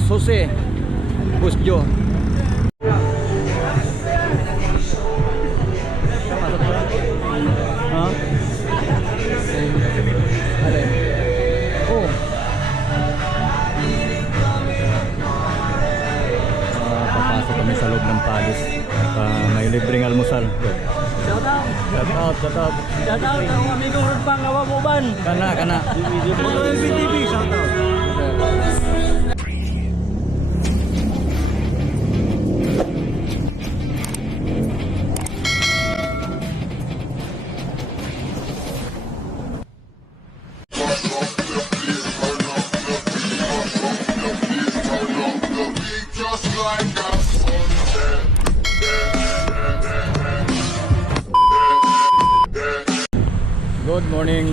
Boss Jose Busjo. Ha? Alin? Oh. Papasok kami sa loob ng Palace. May libreng almusal. Shout out. Shout out, shout out. Shout out ang amigong Rupang Awamuban. Kana, kana. Moto MPTV, shout out.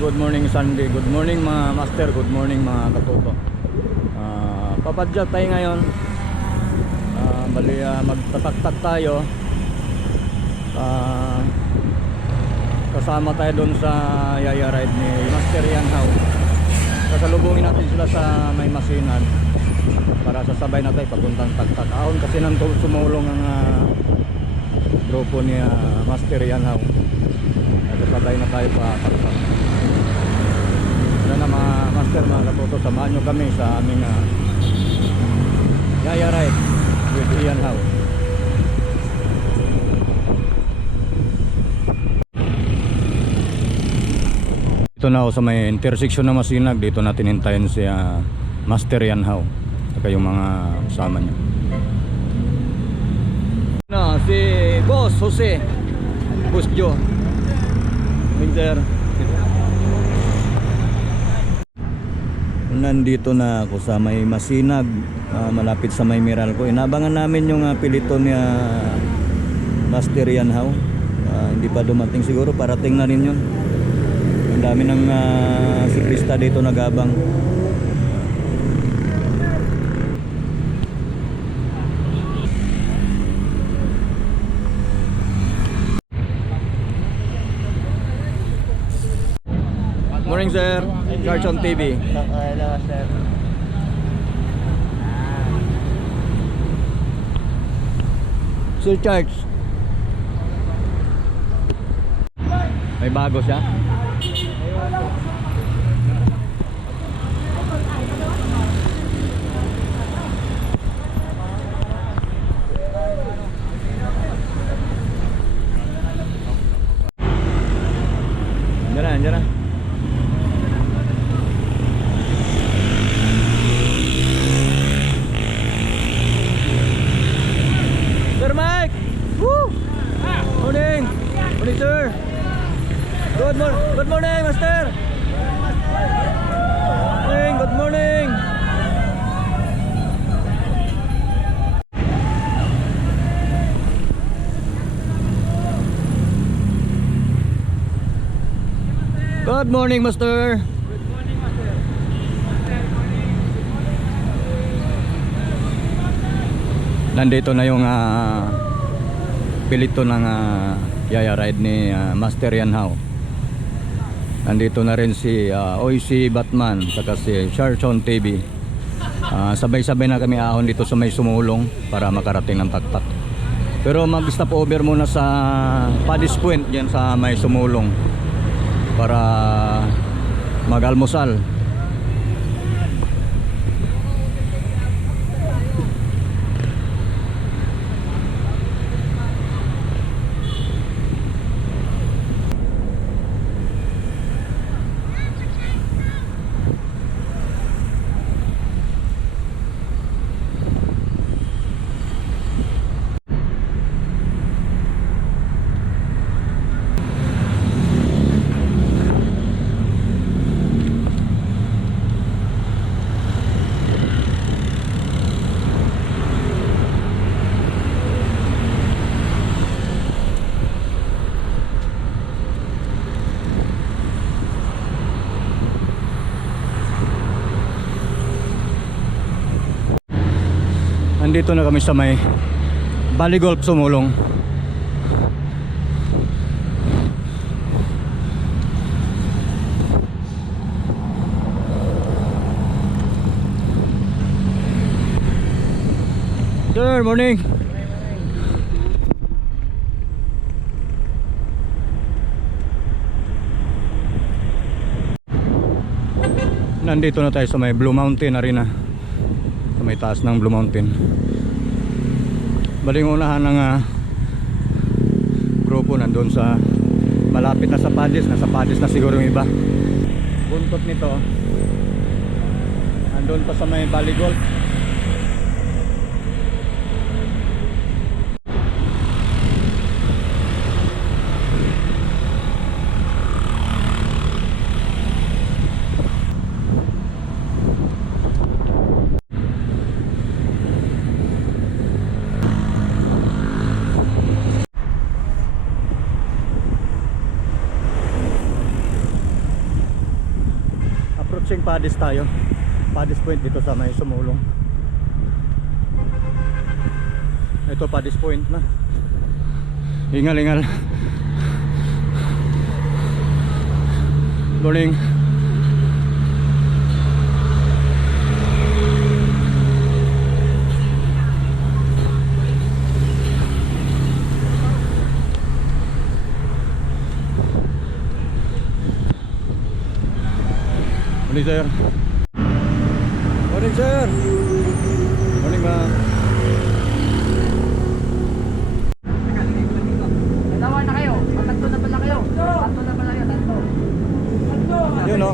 Good morning Sunday, good morning mga master, good morning mga katoto. Papadjak tayo ngayon. Bali magtataktak tayo. Kasama tayo doon sa Yaya Ride ni Master Yan Hao. Kasalubungin natin sila sa may Masinag para sasabay na tayo papuntang Tagtag. Ahon kasi nang sumulong ang grupo ni Master Yan Hao. Sasabay na tayo pa Tagtag. Na mga master, mga katoto, samahan nyo kami sa aming Yaya Ride with Ian Hao. Dito na ako sa may intersection na Masinag. Dito natin hintayin si Master Ian Hao at yung mga kasama nyo na si Boss Jose Busjo. Sir, nandito na ako sa may Masinag, malapit sa may Meralco. Inabangan namin yung pilito ni Master Yan Hao. Hindi pa dumating, siguro parating na rin yun. Ang dami ng siklista dito nagabang. Morning sir, Charge on TV. Hello sir. Sir Charge, may bago siya? Andiyan na. Sir Mike! Woo! Morning! Morning sir! Good morning master! Good morning! Good morning master! Nandito na yung pilito ng Yaya Ride ni Master Yan Hao. Nandito na rin si OIC Batman saka si Charchon TV. Sabay-sabay na kami ahon dito sa may sumulong para makarating ng Tagtag. Pero mag-stop over muna sa Paddy's Point dyan sa may sumulong para mag-almusal. Nandito na kami sa may Bali Golf Sumulong. Sir, morning. Nandito na tayo sa may Blue Mountain Arena. Sa may taas ng Blue Mountain. Baling unahan ng grupo nandun sa malapit na sa Padis. Nasa Padis na siguro yung iba. Buntot nito andun pa sa may Valley Golf. Approaching Padis tayo. Padis Point dito sa may Sumulong. Ito Padis Point na. Ingal-ingal. Morning. Morning, sir. Morning, sir. Morning, ma'am. Dalawa na kayo. Tatlo na pala kayo. Tatlo na pala kayo. Tatlo. Yun, no?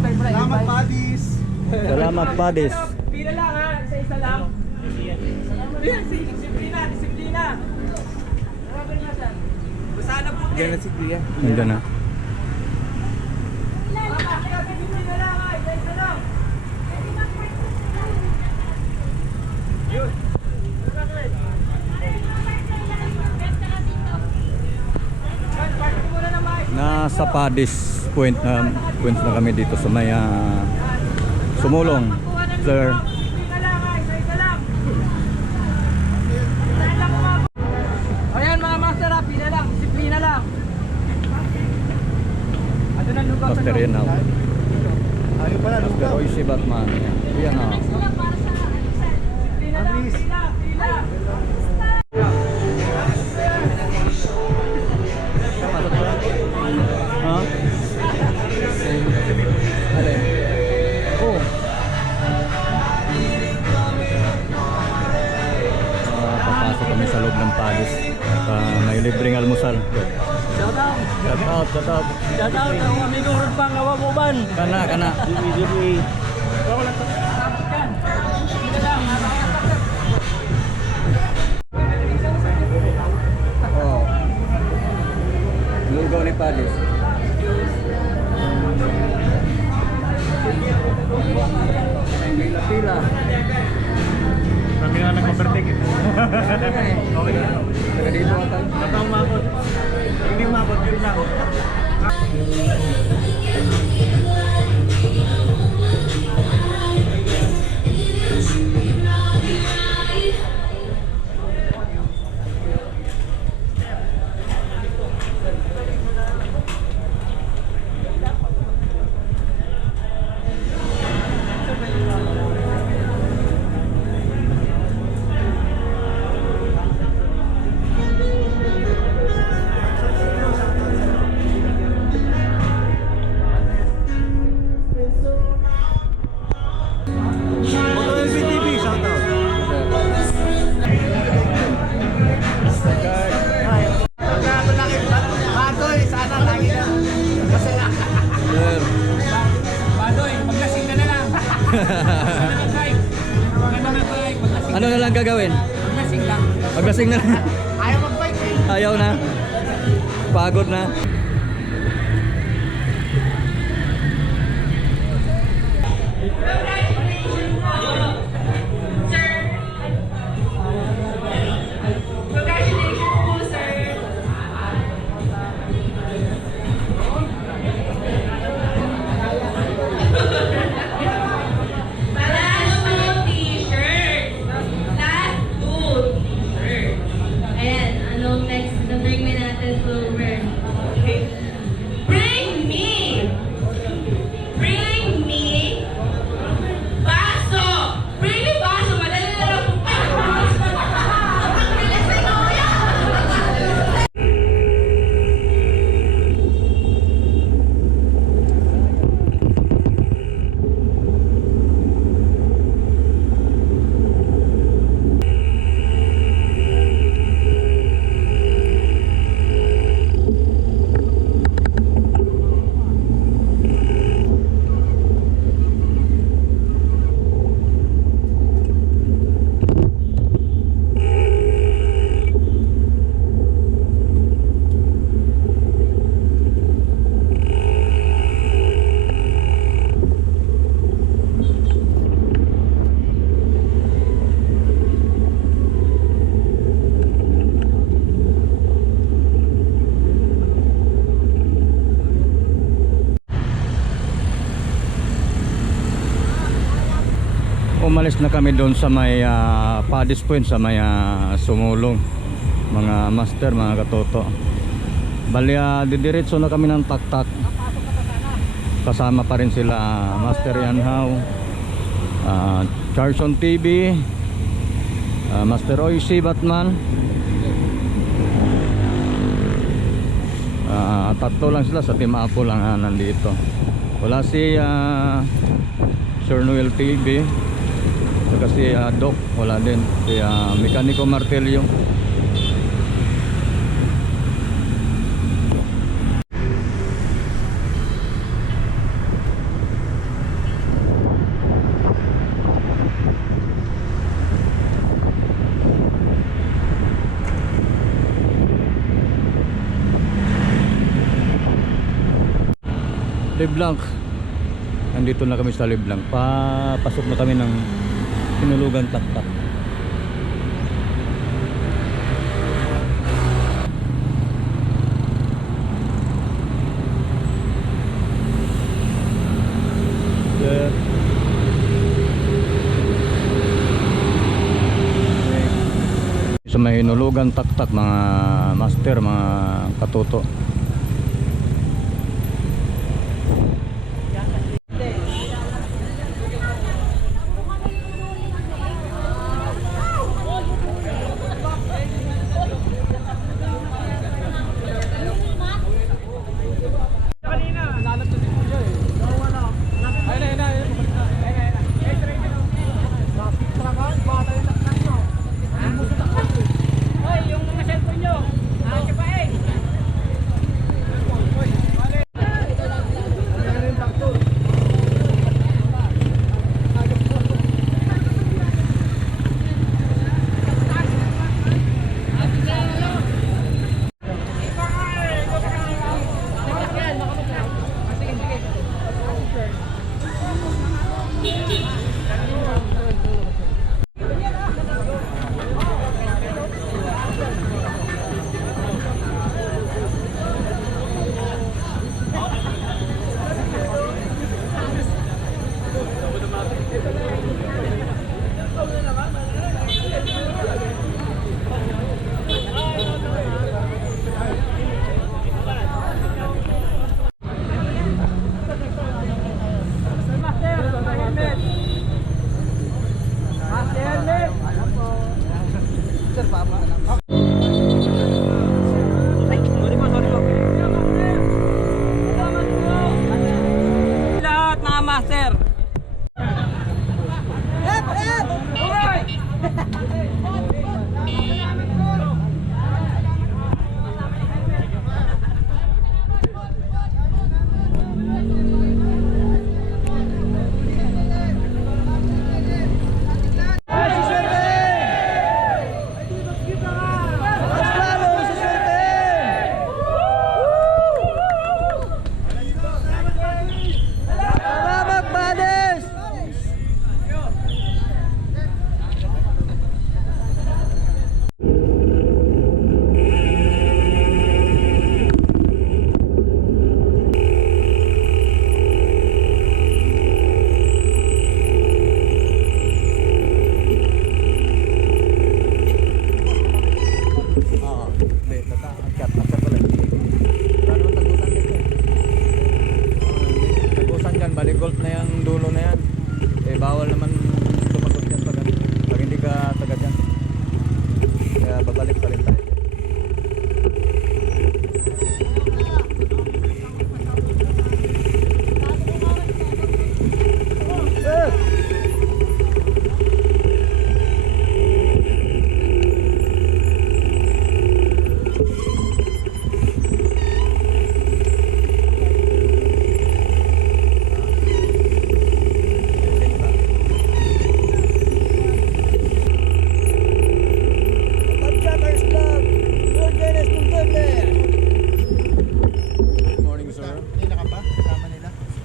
Salamat, Padis. Salamat, Padis. Pila lang ha, isa-isa lang. Yan, disiplina, disiplina. Basta na po. Yan na si Kuya. Nandiyan na. Disiplina lang ha, isa-isa lang. Yun. Nasa Padis Point na kami dito sa may Sumulong, sir. Disiplina lang ha, isa-isa lang. Ayan mga master ha, pila lang, disiplina lang. Ano na lugar sa Master yan, loob? Ayaw pala, Master Oishi Batman. Yan, na. Pila lang, pila, pila. Ha? Alin? Oh. Papasok kami sa loob ng Padis. May libreng almusal. Shout out. Shout out, shout out. Shout out ang amigo Rod Pangawa mo ban. Kana, kana. Jimmy. Oh. Lugaw ni Padis. Pila-pila. Kami na nag-overtake. Okay na. Taga dito ata. Baka umabot. Hindi umabot, yun lang. Moto LBTV, shout out. Badoy, sana lagi na. Masaya. Sir. Badoy, maglasing ka na lang. Ano na lang gagawin? Maglasing lang. Maglasing na lang. Ayaw mag-bike eh. Ayaw na. Pagod na. Panalo t-shirt. Last two t-shirt. Ayan, anong next na bring me natin silver? Okay. umalis na kami doon sa may Paddy's Point, sa may Sumulong, mga master, mga katoto. Bali didiretso na kami ng taktak. Kasama pa rin sila Master Yanhaw, Charson TV, Master Oishi Batman. Tatlo lang sila sa Team Apple lang nandito. Wala si Sir Noel TV, saka si Doc, wala din. Si Mechanico Martelio. Leblanc. Nandito na kami sa Leblanc. Papasok na kami ng Hinulugan Taktak. Sa may Hinulugan Taktak, mga master, mga katuto. Lahat mga master. Golf na yung dulo na yan. Bawal naman tumagot yan pag hindi ka taga dyan. Kaya babalik pa rin tayo.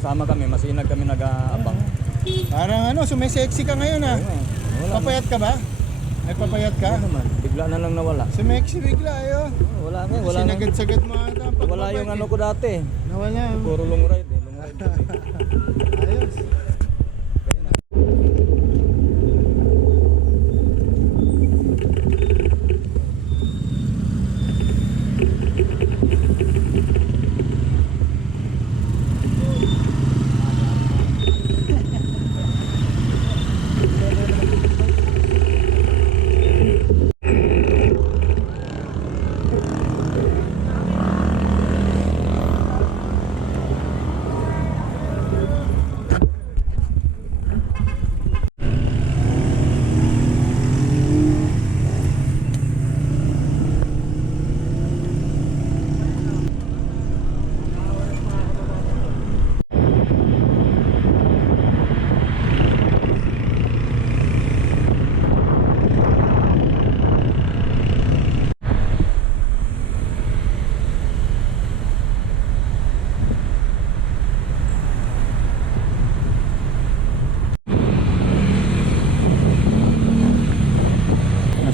Kasama kami, masinag kami nag-aabang. Parang ano, sumesexy ka ngayon ah. Wala Papayat ka ba? Ay papayat ka? Wala naman. Bigla na lang nawala. Sumexy bigla ayo. Wala nga, wala nga. Sinagad-sagad mo ata ang Wala yung ano ko dati. Nawala. Puro long ride eh. Long ride kami. Ayos.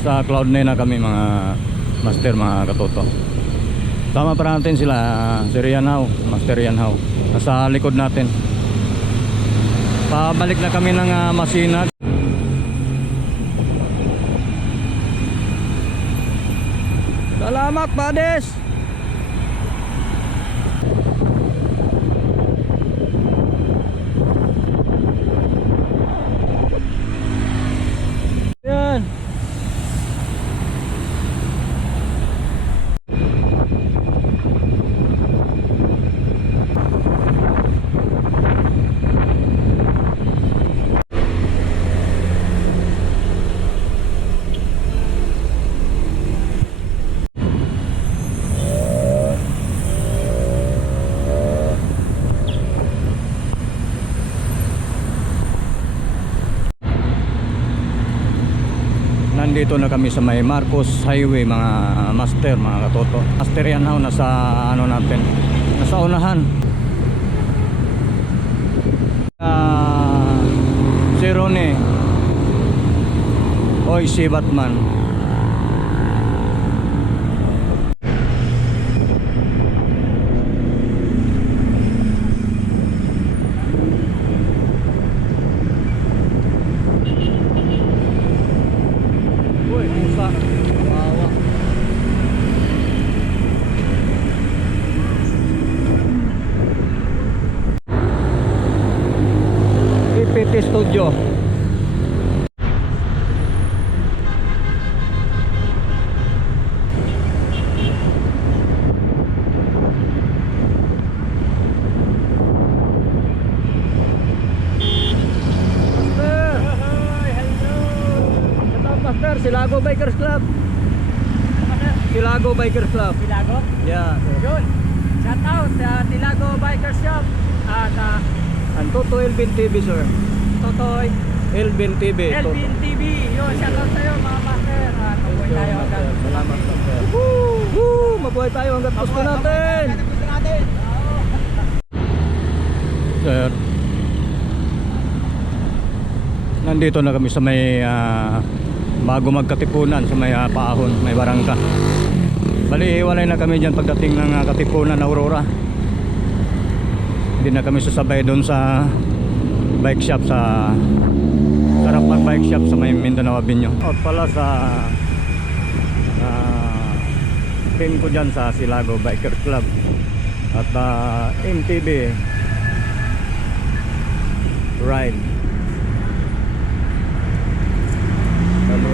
Nasa cloud 9 na kami mga master, mga katoto. Tama pa natin sila, si Rian How, Master Rian How. Nasa likod natin. Pabalik na kami ng Masinag. Salamat, Bades! Yan! Nandito na kami sa may Marcos Highway, mga master, mga katoto. Master yan how, nasa ano natin, nasa unahan. Si Ronnie Oy, si Batman. Uy, pusa. Bawa. PPT Studio. Master, Silago Bikers Club. Silago Bikers Club. Tilago? Yeah. Yun. Shout out sa Tilago Bikers Shop. At Ang Toto Elvin TV, sir. Totoy. Elvin TV. Elvin TV. Yun, shout out sa'yo mga master. Tuloy tayo hanggang. Salamat, master. Woo! Mabuhay tayo hanggang gusto natin. Gusto natin. Sir. Nandito na kami sa may bago magkatipunan sa may Paahon, may Barangka. Bali, hiwalay na kami dyan pagdating ng Katipunan, Aurora. Hindi na kami sasabay doon sa bike shop, sa sarap mag bike shop sa may Mindanao Avenue. Out pala sa team ko dyan sa Silago Biker Club at MTB Ride. Bali,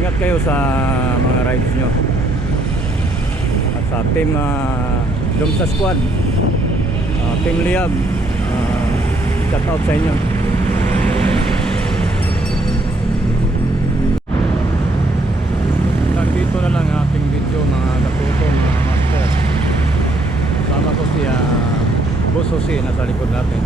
ingat kayo sa mga rides nyo. At sa team Dumsa Squad, Team Liab, shout out sa inyo. Nandito na lang ating video, mga katuto, mga master. Sama ko si Boss Jose, nasa likod natin.